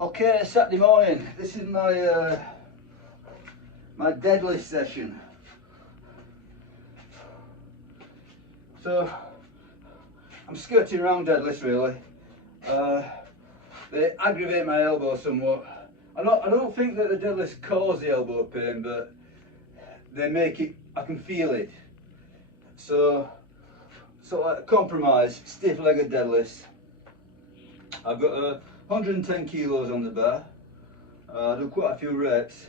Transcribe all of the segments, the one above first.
Okay, Saturday morning. This is my my deadlift session. So I'm skirting around deadlifts really. They aggravate my elbow somewhat. I don't think that the deadlifts cause the elbow pain, but they make it. I can feel it. So like a compromise, stiff-legged deadlifts. I've got 110 kilos on the bar. I do quite a few reps,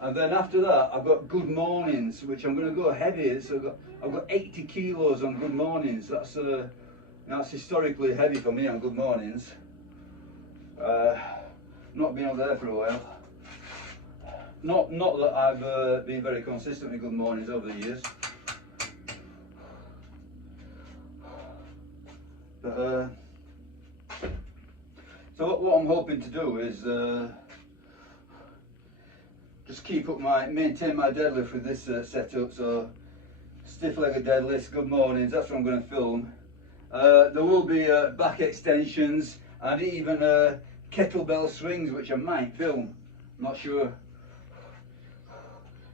and then after that I've got good mornings, which I'm going to go heavy. So I've got 80 kilos on good mornings. That's historically heavy for me on good mornings. Not been up there for a while. Not that I've been very consistent with good mornings over the years. But so what I'm hoping to do is just maintain my deadlift with this setup. So stiff-legged deadlifts, good mornings. That's what I'm going to film. There will be back extensions and even kettlebell swings, which I might film. I'm not sure,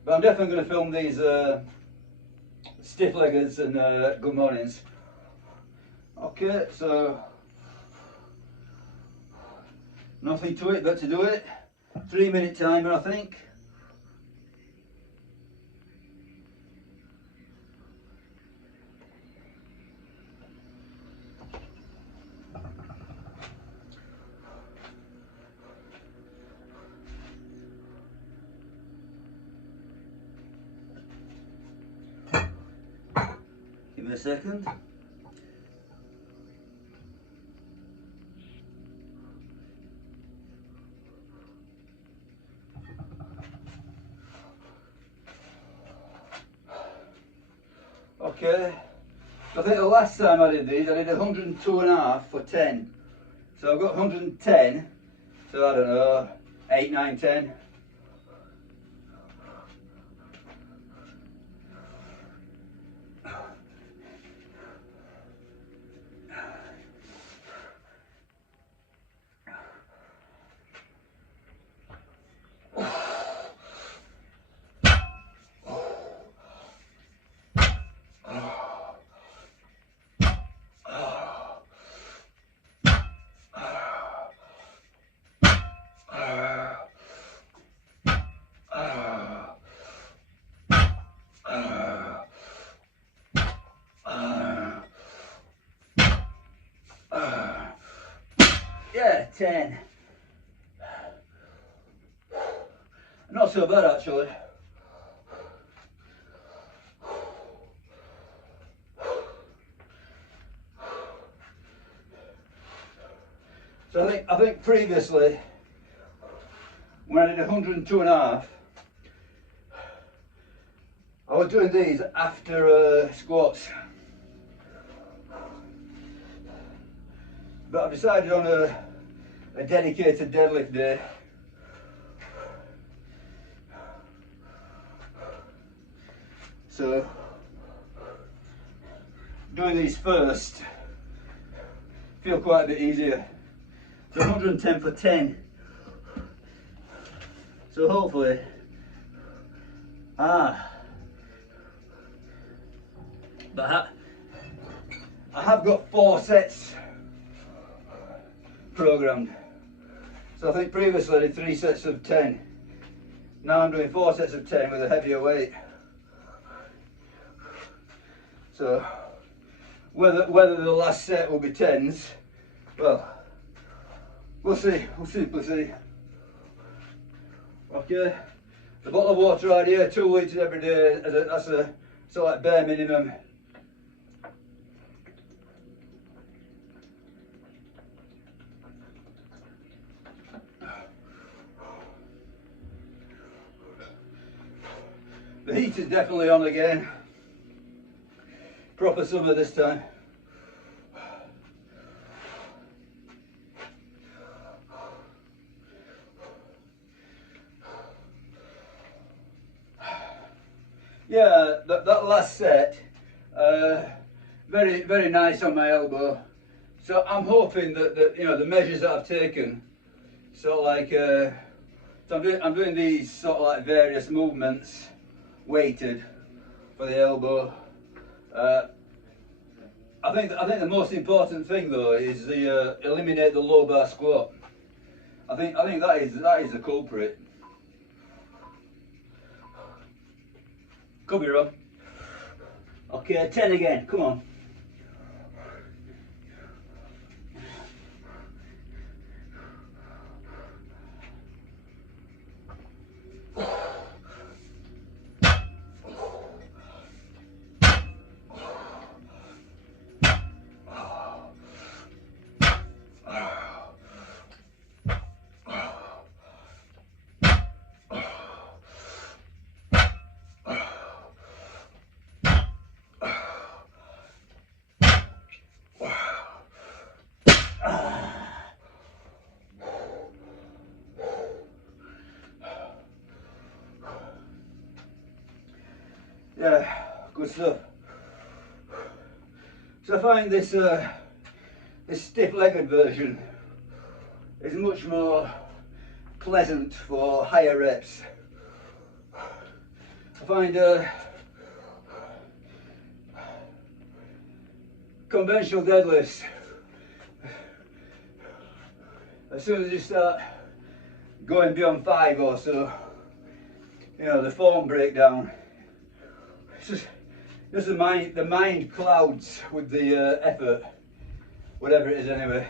but I'm definitely going to film these stiff-leggeds and good mornings. Okay, so nothing to it but to do it. 3-minute timer, I think. Give me a second. Okay, I think the last time I did these, I did 102.5 for 10. So I've got 110, so I don't know, 8, 9, 10. Yeah, 10. Not so bad actually. So I think previously when I did 102.5, I was doing these after squats. But I've decided on a dedicated deadlift day so doing these first feel quite a bit easier. So 110 for 10. So hopefully, but I have got 4 sets programmed. So I think previously I did 3 sets of 10. Now I'm doing 4 sets of 10 with a heavier weight. So whether the last set will be 10s, well, we'll see. We'll simply see. Okay, the bottle of water right here, 2 litres every day. That's a sort of like bare minimum. The heat is definitely on again. Proper summer this time. Yeah, that last set, very nice on my elbow. So I'm hoping that you know the measures that I've taken sort of like, so I'm doing these sort of like various movements, weighted for the elbow. I think the most important thing though is the eliminate the low bar squat. I think that is the culprit. Could be wrong. Okay, 10 again. Come on. Yeah, good stuff. So I find this this stiff-legged version is much more pleasant for higher reps. I find conventional deadlifts, as soon as you start going beyond 5 or so, you know, the form breakdown. It's just the mind clouds with the effort, whatever it is anyway.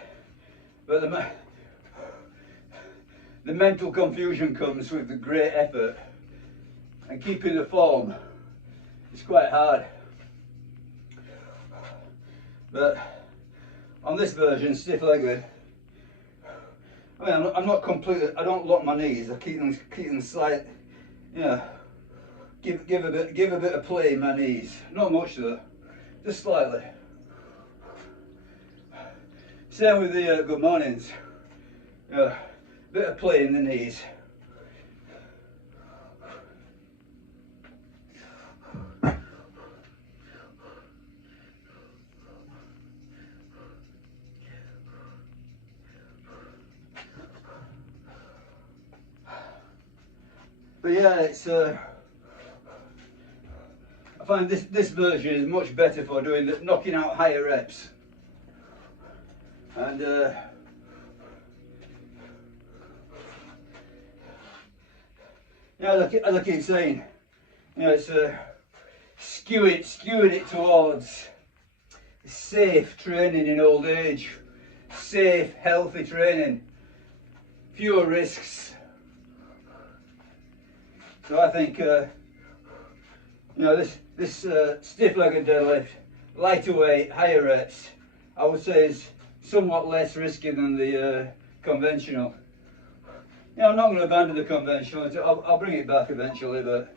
But the mental confusion comes with the great effort, and keeping the form is quite hard. But on this version, stiff-legged, I mean, I'm not completely. I don't lock my knees. I keep them slight, you know. Give a bit of play in my knees. Not much though, just slightly. Same with the good mornings. Bit of play in the knees. But yeah, it's. I find this version is much better for doing knocking out higher reps, and yeah, as I keep saying, you know, it's skewing it towards safe training in old age, safe, healthy training, fewer risks. So I think you know, this stiff-legged deadlift, lighter weight, higher reps, I would say is somewhat less risky than the conventional. You know, I'm not going to abandon the conventional. I'll bring it back eventually, but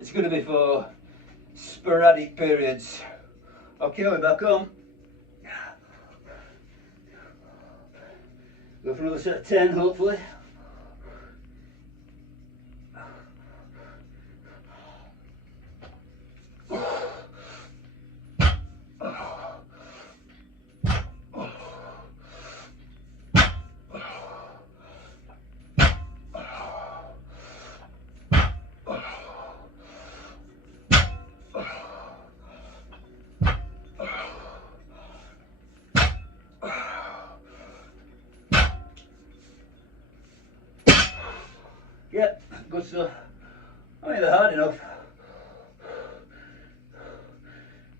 it's going to be for sporadic periods. Okay, we're back on. Go for another set of 10, hopefully. Yep, good stuff. I mean, they're hard enough.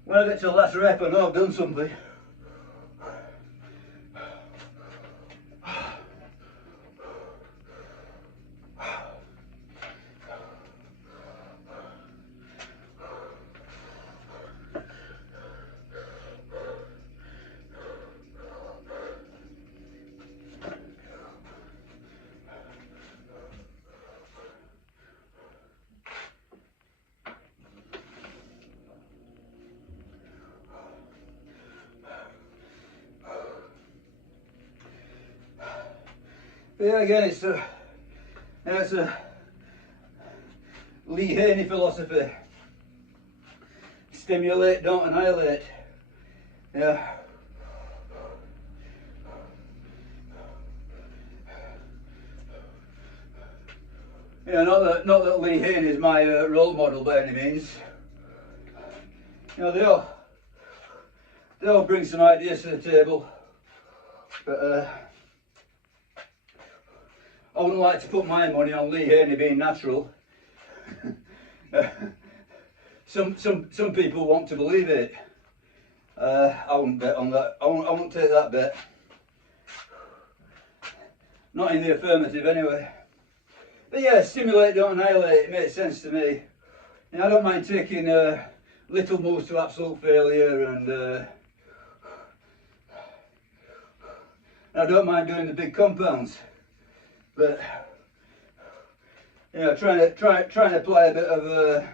When I get to the last rep, I know I've done something. But yeah, again, it's a Lee Haney philosophy. Stimulate, don't annihilate. Yeah. You know, not that Lee Hayne is my role model by any means. You know, they all bring some ideas to the table, but I wouldn't like to put my money on Lee Hayne being natural. Some people want to believe it. I wouldn't bet on that. I wouldn't take that bet. Not in the affirmative anyway. But yeah, stimulate, don't annihilate. It makes sense to me. You know, I don't mind taking little moves to absolute failure, and I don't mind doing the big compounds. But you know, trying to apply a bit of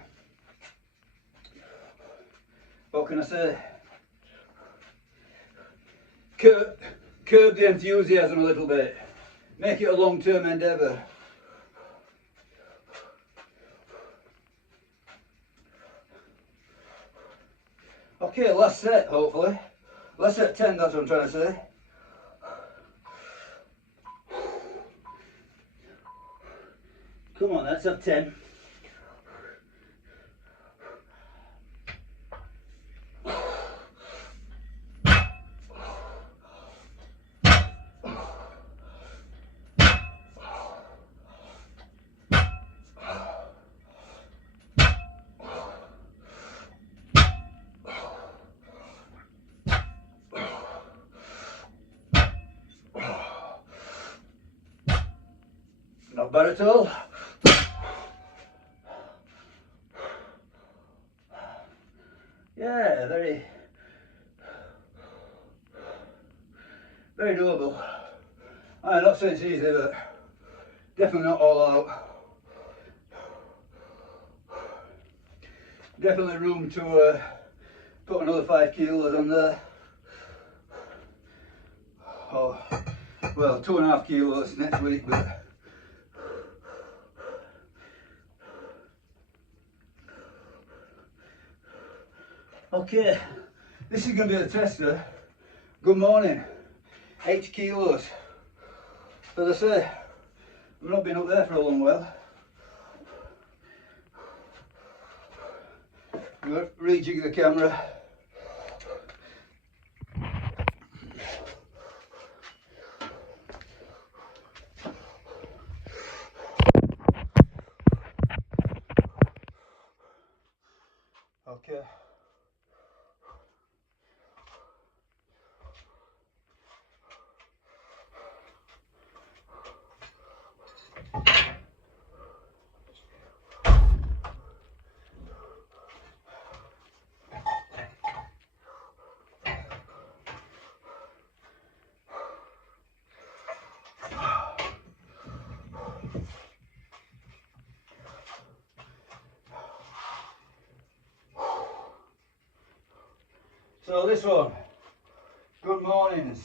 what can I say? Curb the enthusiasm a little bit. Make it a long-term endeavour. Okay, last set, hopefully. Last set 10, that's what I'm trying to say. Come on, let's have 10. Not bad at all. Yeah, very doable. I'm not saying it's easy, but definitely not all out. Definitely room to put another 5 kilos on there. Oh, well, 2.5 kilos next week, but okay, this is going to be the tester. Good morning. 8 kilos. As I say, I've not been up there for a long while. I'm going to rejig the camera. Okay. So this one, good mornings,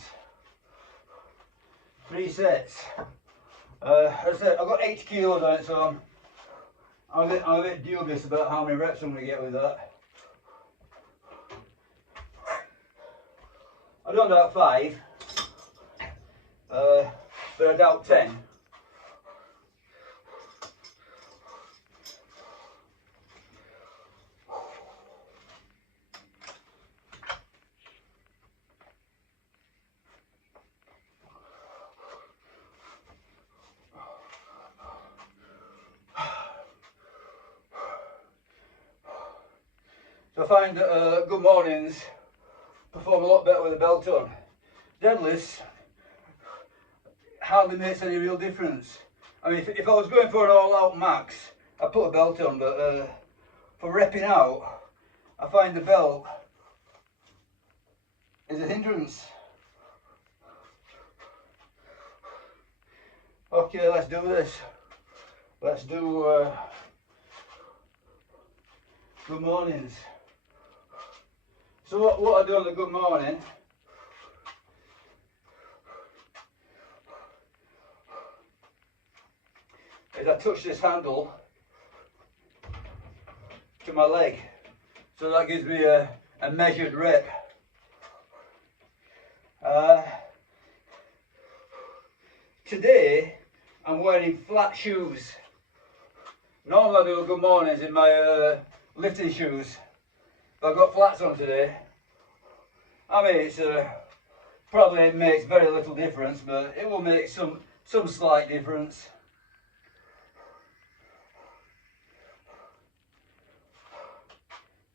3 sets. As I said, I've got 8 kilos on it, so I'm a bit dubious about how many reps I'm going to get with that. I don't doubt 5, but I doubt 10. So I find that good mornings perform a lot better with a belt on. Deadlifts hardly makes any real difference. I mean, if I was going for an all-out max, I'd put a belt on, but for repping out, I find the belt is a hindrance. Okay, let's do this. Let's do good mornings. So what I do on the good morning is I touch this handle to my leg. So that gives me a measured rep. Today I'm wearing flat shoes. Normally I do good mornings in my lifting shoes. But I've got flats on today. I mean, it's probably makes very little difference, but it will make some slight difference.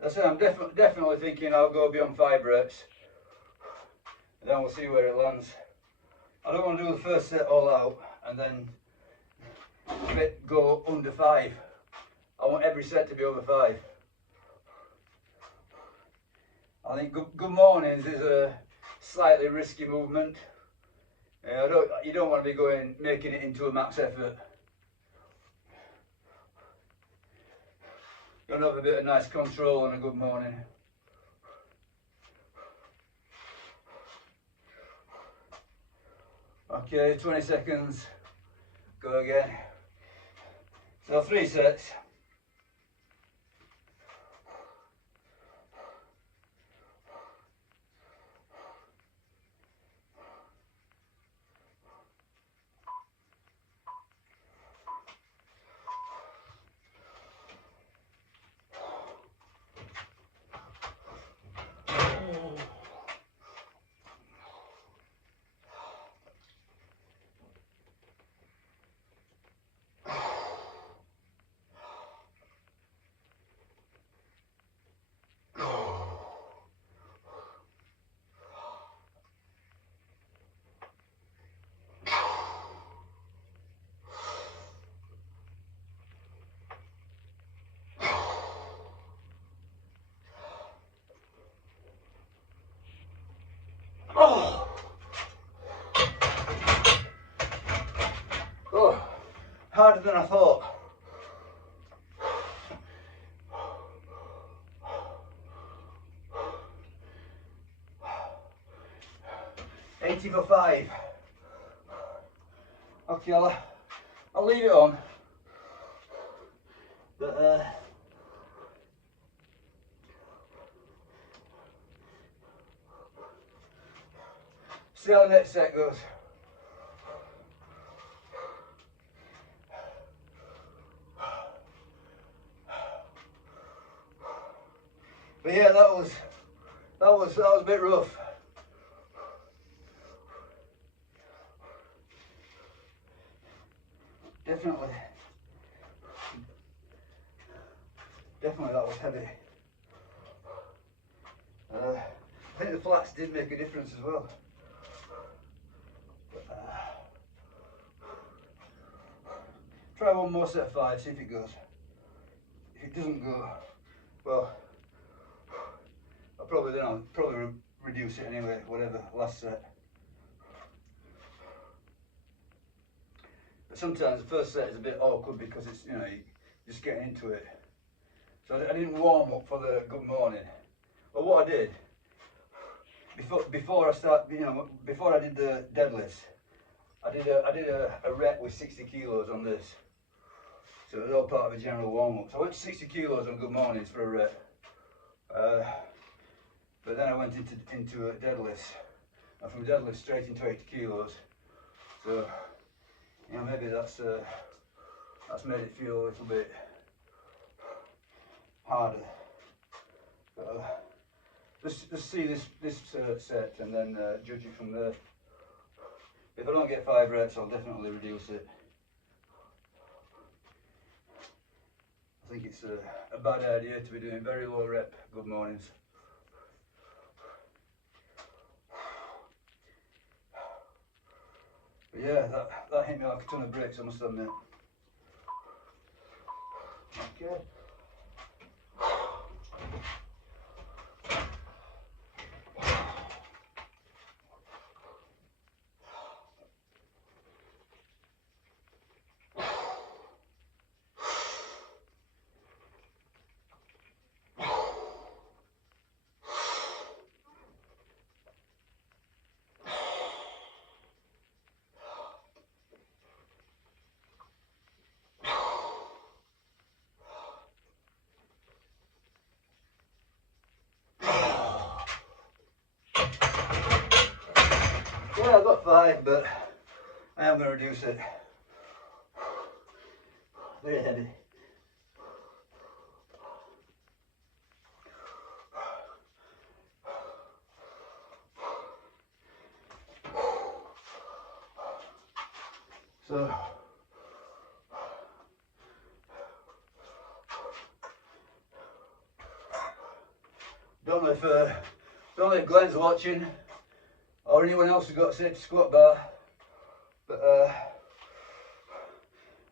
That's it. I'm definitely thinking I'll go beyond 5 reps, and then we'll see where it lands. I don't want to do the first set all out and then go under 5. I want every set to be over 5. I think good mornings is a slightly risky movement. You don't want to be making it into a max effort. You want to have a bit of nice control on a good morning. Okay, 20 seconds. Go again. So 3 sets. Oh, harder than I thought. 80 for 5. Okay, I'll leave it on. But see how the next set goes. But yeah, that was a bit rough. Definitely that was heavy. I think the flats did make a difference as well. Try one more set of 5, see if it goes. If it doesn't go, well, I'll probably reduce it anyway, whatever, last set. But sometimes the first set is a bit awkward because it's, you're just getting into it. So I didn't warm up for the good morning. But what I did, before I did the deadlifts, I did a rep with 60 kilos on this. So it was all part of a general warm up. So I went to 60 kilos on good mornings for a rep. But then I went into a deadlifts. And from deadlifts straight into 80 kilos. So, maybe that's made it feel a little bit harder. But, just see this set and then judge it from there. If I don't get 5 reps, I'll definitely reduce it. I think it's a bad idea to be doing very low rep good mornings. But yeah, that hit me like a ton of bricks, I must admit. Okay. Yeah, I've got 5, but I am going to reduce it. Very heavy. So don't know if Glenn's watching or anyone else who's got a safety squat bar, but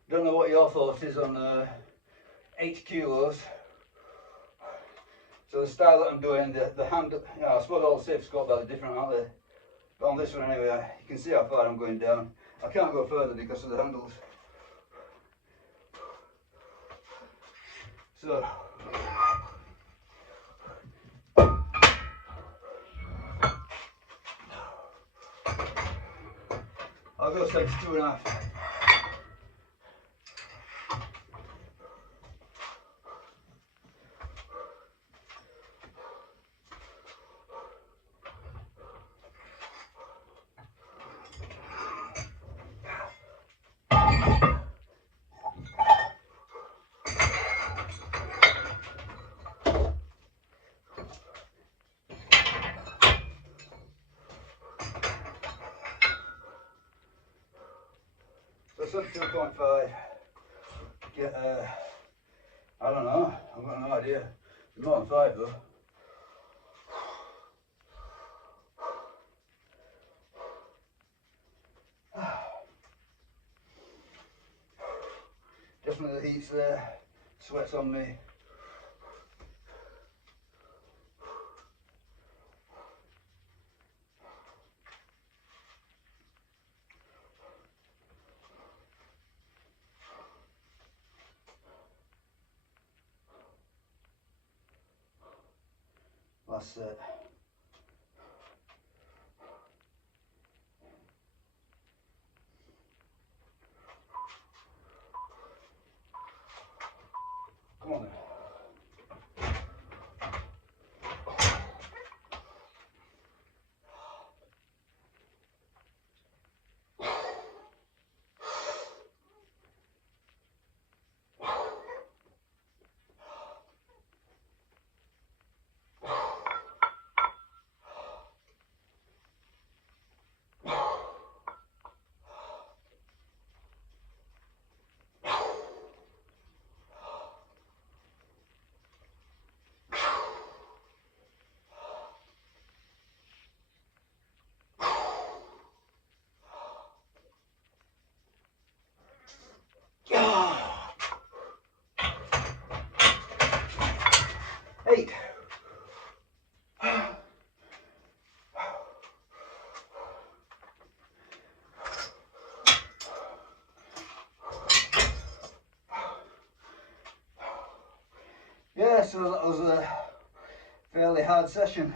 don't know what your thoughts is on 8 kilos. So the style that I'm doing, the hand, you know, I suppose all the safety squat bars are different, aren't they? But on this one anyway, you can see how far I'm going down. I can't go further because of the handles. So I'll go set to 2.5. So set to 2.5. Get I don't know, I've got no idea. More than 5 though. Definitely the heat's there, sweat's on me. Last set. Come on then. Eight. Yeah, so that was a fairly hard session.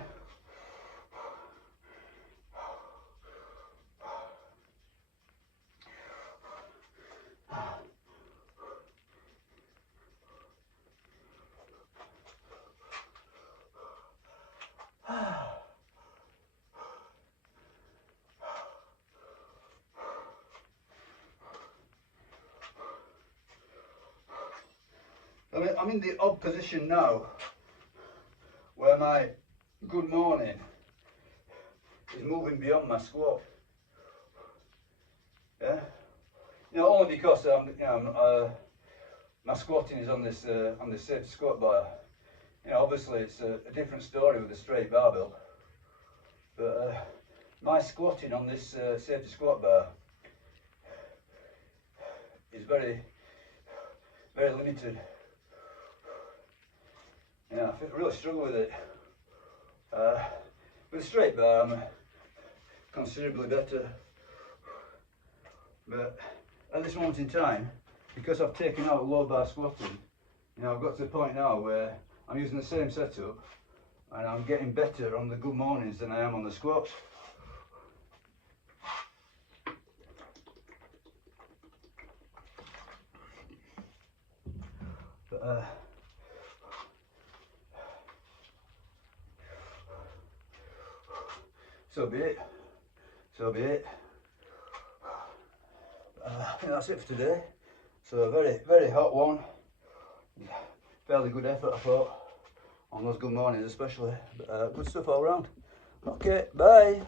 I'm in the odd position now where my good morning is moving beyond my squat. Yeah, you know, only because my squatting is on this safety squat bar. You know, obviously it's a different story with a straight barbell, but my squatting on this safety squat bar is very limited. Yeah, I really struggle with it. With a straight bar, I'm considerably better. But at this moment in time, because I've taken out low bar squatting, you know, I've got to the point now where I'm using the same setup and I'm getting better on the good mornings than I am on the squats. But, so be it. So be it. I think that's it for today. So a very hot one. Fairly good effort, I thought, on those good mornings especially. But, good stuff all round. Okay, bye.